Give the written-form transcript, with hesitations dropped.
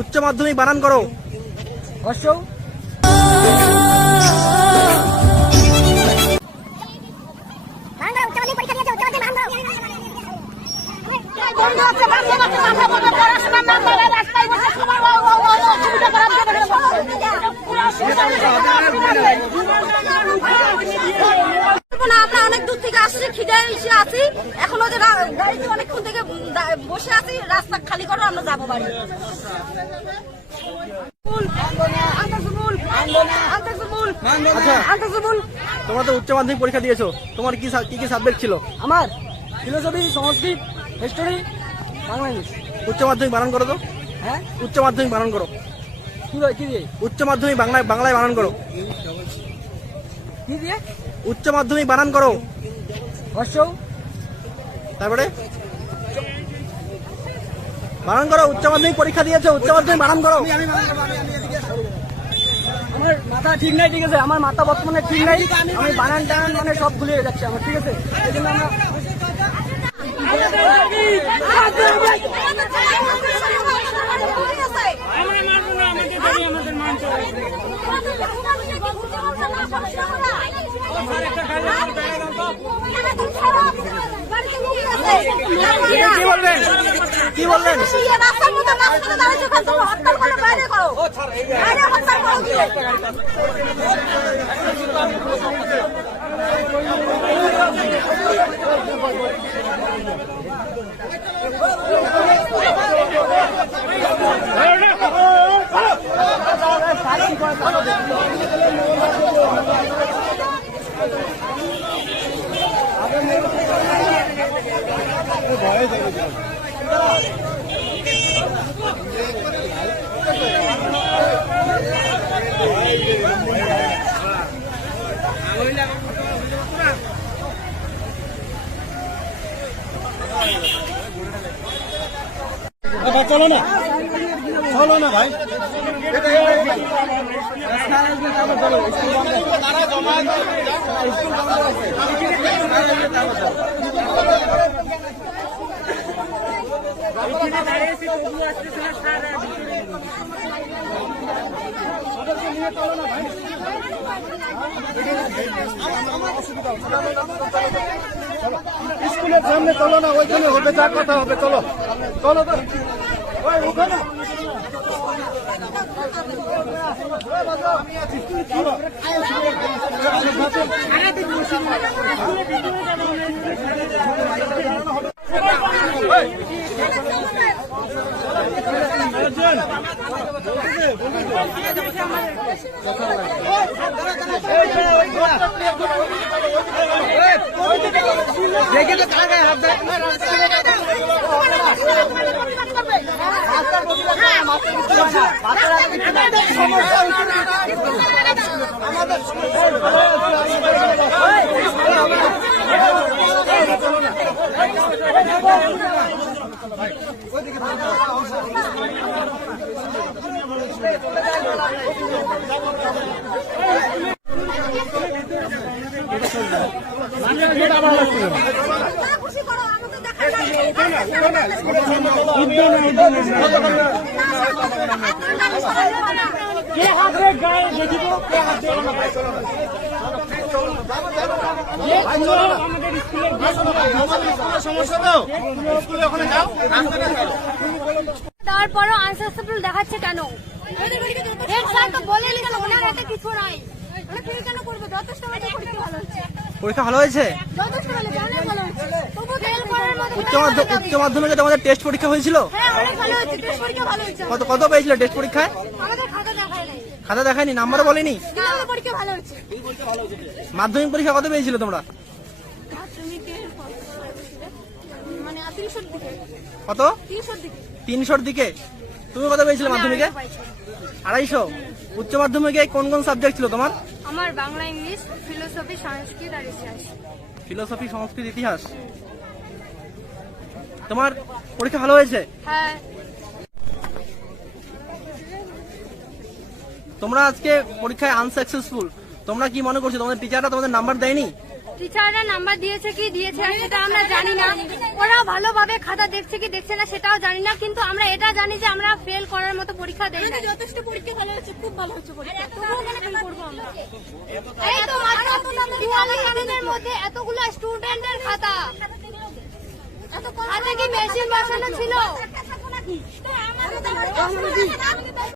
উচ্চ মাধ্যমিক বানান করো। অশোক আমরা অনেক দূর থেকে আসছি, খিদে এসে আছি, এখন ওদের গাড়িতে অনেকক্ষণ থেকে বসে আছি, রাস্তা খালি করো, আমরা যাবো বাড়ি। তোমরা তো উচ্চ মাধ্যমিক পরীক্ষা দিয়েছো, তোমার কি কি সাবজেক্ট ছিল? আমার ফিলোসফি, সংস্কৃত, হিস্টোরি, বাংলা, ইংলিশ। উচ্চ মাধ্যমিক বানান করো তো। হ্যাঁ, উচ্চ মাধ্যমিক বানান করো। কি দিয়ে? উচ্চ মাধ্যমিক বাংলায় বানান করো। কি দিয়ে? উচ্চ মাধ্যমিক বানান করো। অশোক তারপরে বানান করো। উচ্চ মাধ্যমিক পরীক্ষা দিয়েছো, উচ্চ মাধ্যমিক বানান করো। আমার মাথা ঠিক নাই, ঠিক আছে, আমার মাথা বর্তমানে ঠিক নাই, আমি বানান টানান মানে সব ভুলে যাচ্ছে আমার, ঠিক আছে। এই জন্য আমরা কি বললেন? চলো না, চলো না ভাই। স্কুলের সামনে চলো না, ওইখানে হবে, যা কথা হবে, চলো চলো তো ওখানে। দেখে তো কারা গায়ে হাত দেয়। দেওয়ার পরও আনসাকসেসফুল দেখাচ্ছে কেন? হেড স্যার তো বলেনি কেন, ওনার হাতে কিছু নাই, মানে ফেল কেন করবে? যথেষ্ট ভালো পরীক্ষা ভালো হচ্ছে, পরীক্ষা ভালো হয়েছে, যথেষ্ট ভালো, অনেক ভালো হচ্ছে, তবু ফেল করার মতো। উচ্চ মাধ্যমিকে তোমাদের টেস্ট পরীক্ষা হয়েছিল? হ্যাঁ, অনেক ভালো হচ্ছে, টেস্ট পরীক্ষা ভালো হচ্ছে। কত পেয়েছিল টেস্ট পরীক্ষায়? আমাদের খাতা দেখায় নাই, খাতা দেখায়নি, নাম্বারও বলেনি? না, আমাদের পরীক্ষা ভালো হচ্ছে। মাধ্যমিক পরীক্ষা কত পেয়েছিল তোমরা? মানে 300 দিকে, কত? 300 দিকে, 300-র দিকে। তুমি কত পেয়েছিলে মাধ্যমিকে? 250। উচ্চ মাধ্যমিকে কোন কোন সাবজেক্ট ছিল তোমার? আমার বাংলা, ইংলিশ, ফিলোসফি, সংস্কৃত আর ইতিহাস। ফিলোসফি, সংস্কৃত, ইতিহাস। তোমার পরীক্ষা ভালো হয়েছে? হ্যাঁ। তোমরা আজকে পরীক্ষায় আনসাকসেসফুল, তোমরা কি মনে করছো? তোমাদের টিচাররা তোমাদের নাম্বার দেয়নি? টিচাররা নাম্বার দিয়েছে কি দিয়েছে সেটা আমরা জানি না, ওরা ভালোভাবে খাতা দেখছে কি দেখছে না সেটাও জানি না, কিন্তু আমরা এটা জানি যে আমরা ফেল করার মতো পরীক্ষা দেই না। যথেষ্ট পরীক্ষা ভালো হচ্ছে, খুব ভালো হচ্ছে পরীক্ষা, তবুও কেন ফেল করবো আমরা? এই তো মাত্র 44 দিনের মধ্যে এতগুলো স্টুডেন্টের খাতা, হাতে কি মেশিন বসানো ছিল?